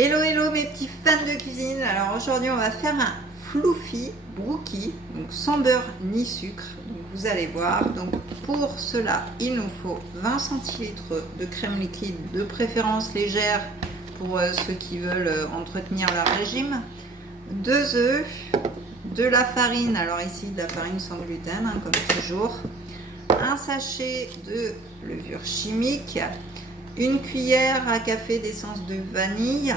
Hello hello mes petits fans de cuisine. Alors aujourd'hui on va faire un fluffy brookie, donc sans beurre ni sucre. Donc vous allez voir. Donc pour cela il nous faut 20 centilitres de crème liquide, de préférence légère pour ceux qui veulent entretenir leur régime, 2 œufs, de la farine, alors ici de la farine sans gluten hein, comme toujours, un sachet de levure chimique, une cuillère à café d'essence de vanille,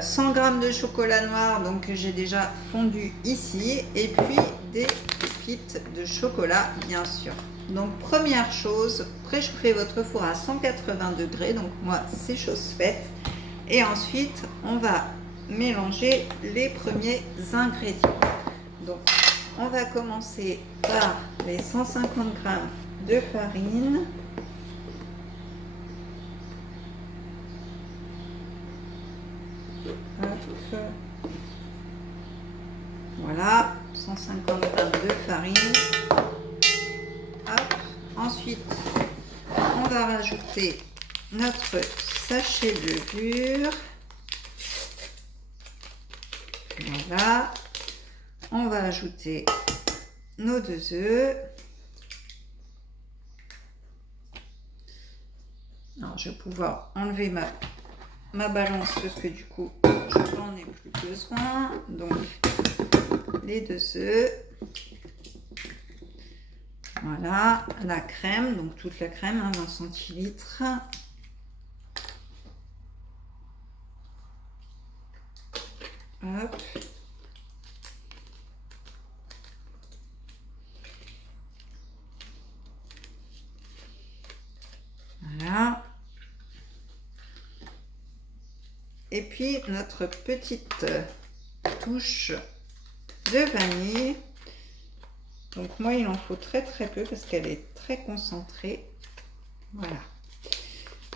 100 g de chocolat noir, donc j'ai déjà fondu ici, et puis des pépites de chocolat bien sûr. Donc première chose, préchauffez votre four à 180 degrés, donc moi c'est chose faite, et ensuite on va mélanger les premiers ingrédients. Donc on va commencer par les 150 g de farine. Hop. Voilà, 150 g de farine. Hop. Ensuite, on va rajouter notre sachet de levure. Voilà. On va ajouter nos 2 œufs. Alors, je vais pouvoir enlever ma balance parce que du coup je n'en ai plus besoin. Donc les 2 œufs, voilà, la crème, donc toute la crème, hein, 20 centilitres. Hop. Voilà. Et puis notre petite touche de vanille. Donc moi il en faut très peu parce qu'elle est très concentrée. Voilà.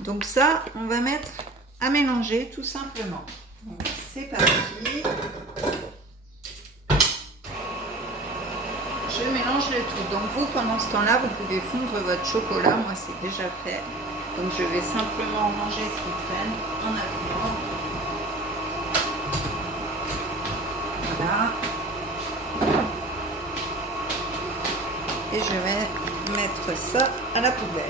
Donc ça on va mettre à mélanger tout simplement. Donc c'est parti. Je mélange le tout. Donc vous pendant ce temps-là vous pouvez fondre votre chocolat. Moi c'est déjà fait. Donc je vais simplement ranger ce qui traîne en attendant. Voilà. Et je vais mettre ça à la poubelle.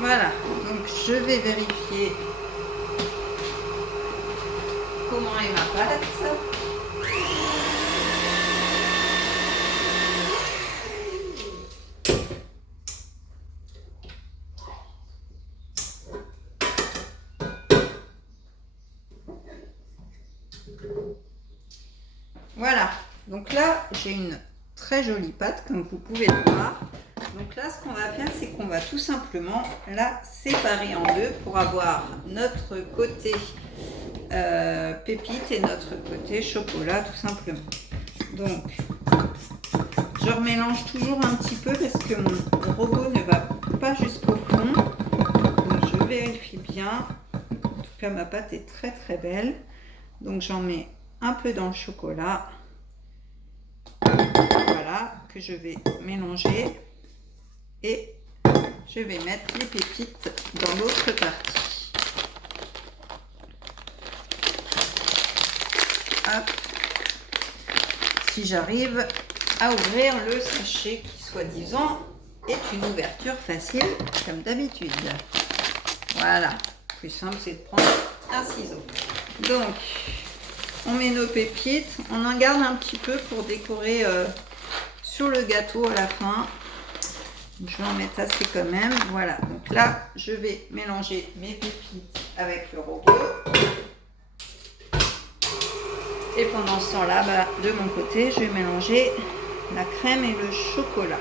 Voilà, donc je vais vérifier comment est ma pâte. Voilà, donc là j'ai une très jolie pâte comme vous pouvez le voir. Donc là ce qu'on va faire c'est qu'on va tout simplement la séparer en deux pour avoir notre côté pépite et notre côté chocolat tout simplement. Donc je remélange toujours un petit peu parce que mon robot ne va pas jusqu'au fond. Donc je vérifie bien. En tout cas ma pâte est très belle. Donc j'en mets un peu dans le chocolat. Voilà, que je vais mélanger. Et je vais mettre les pépites dans l'autre partie. Hop. Si j'arrive à ouvrir le sachet qui soi-disant est une ouverture facile comme d'habitude. Voilà, le plus simple c'est de prendre un ciseau. Donc on met nos pépites, on en garde un petit peu pour décorer sur le gâteau à la fin. Je vais en mettre assez quand même. Voilà, donc là je vais mélanger mes pépites avec le robot. Et pendant ce temps-là, de mon côté, je vais mélanger la crème et le chocolat.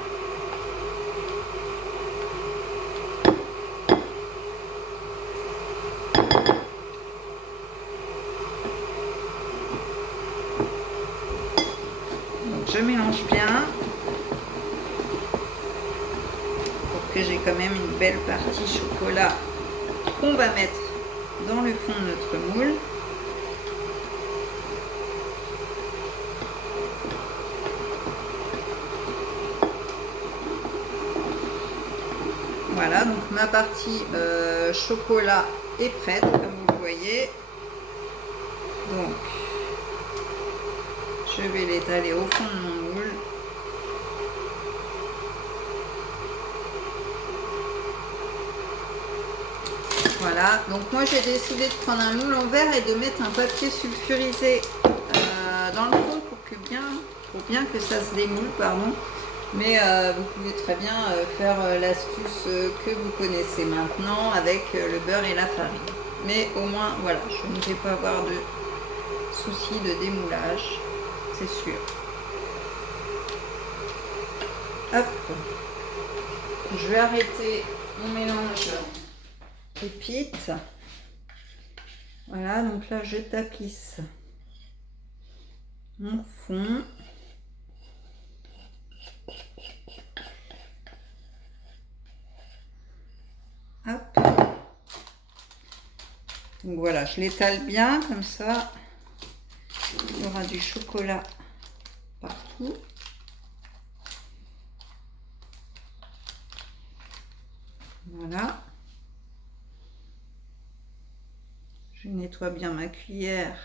Donc je mélange bien. que j'ai quand même une belle partie chocolat qu'on va mettre dans le fond de notre moule. Voilà, donc ma partie chocolat est prête, comme vous le voyez. Donc, je vais l'étaler au fond de mon moule. Voilà, donc moi j'ai décidé de prendre un moule en verre et de mettre un papier sulfurisé dans le fond pour bien que ça se démoule, pardon. Mais vous pouvez très bien faire l'astuce que vous connaissez maintenant avec le beurre et la farine. Mais au moins, voilà, je ne vais pas avoir de soucis de démoulage, c'est sûr. Hop, je vais arrêter mon mélange pépites. Voilà, donc là je tapisse mon fond. Hop. Donc voilà, je l'étale bien comme ça. Il y aura du chocolat partout. Voilà. Je nettoie bien ma cuillère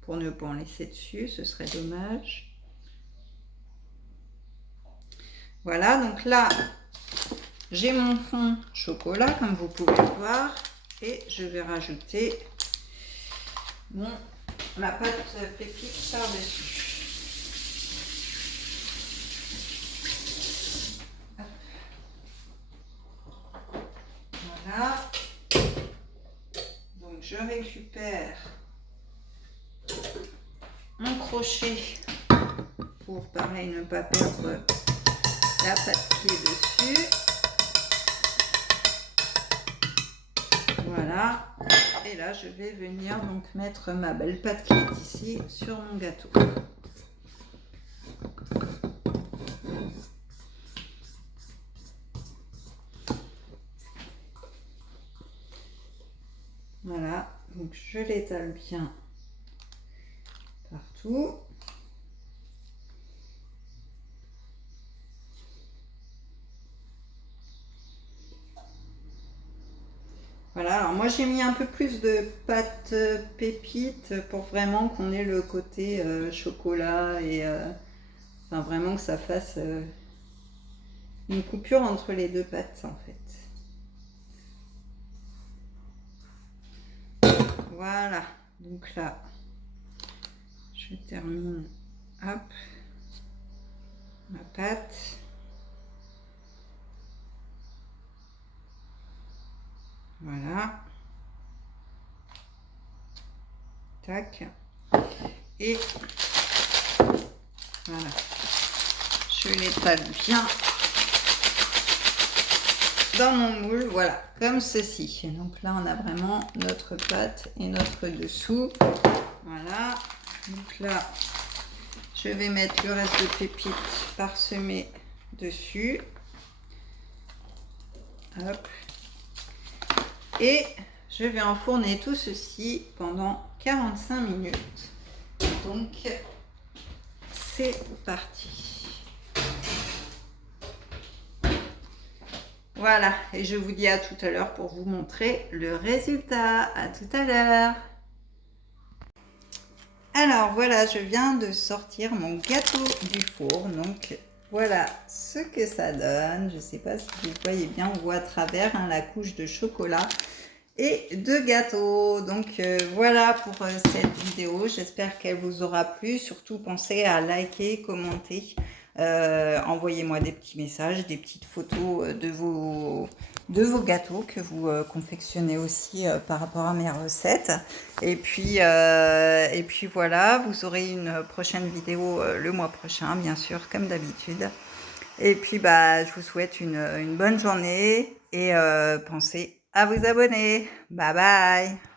pour ne pas en laisser dessus, ce serait dommage. Voilà, donc là, j'ai mon fond chocolat, comme vous pouvez le voir, et je vais rajouter ma pâte pépite par-dessus. Voilà. Donc je récupère mon crochet pour pareil ne pas perdre la pâte qui est dessus. Voilà, et là je vais venir donc mettre ma belle pâte qui est ici sur mon gâteau. Voilà, donc je l'étale bien partout. Voilà, alors moi j'ai mis un peu plus de pâte pépite pour vraiment qu'on ait le côté chocolat et enfin vraiment que ça fasse une coupure entre les deux pâtes en fait. Voilà, donc là je termine, hop, ma pâte. Voilà. Tac. Et voilà. Je l'étale bien dans mon moule. Voilà, comme ceci. Donc là, on a vraiment notre pâte et notre dessous. Voilà. Donc là, je vais mettre le reste de pépites parsemées dessus. Hop. Et je vais enfourner tout ceci pendant 45 minutes. Donc, c'est parti. Voilà, et je vous dis à tout à l'heure pour vous montrer le résultat. À tout à l'heure. Alors voilà, je viens de sortir mon gâteau du four. Donc voilà ce que ça donne. Je ne sais pas si vous voyez bien, on voit à travers la couche de chocolat et de gâteau. Donc voilà pour cette vidéo. J'espère qu'elle vous aura plu. Surtout pensez à liker, commenter. Envoyez-moi des petits messages, des petites photos de vos gâteaux que vous confectionnez aussi par rapport à mes recettes. Et puis voilà, vous aurez une prochaine vidéo le mois prochain, bien sûr, comme d'habitude. Et puis je vous souhaite une bonne journée et pensez à vous abonner. Bye bye.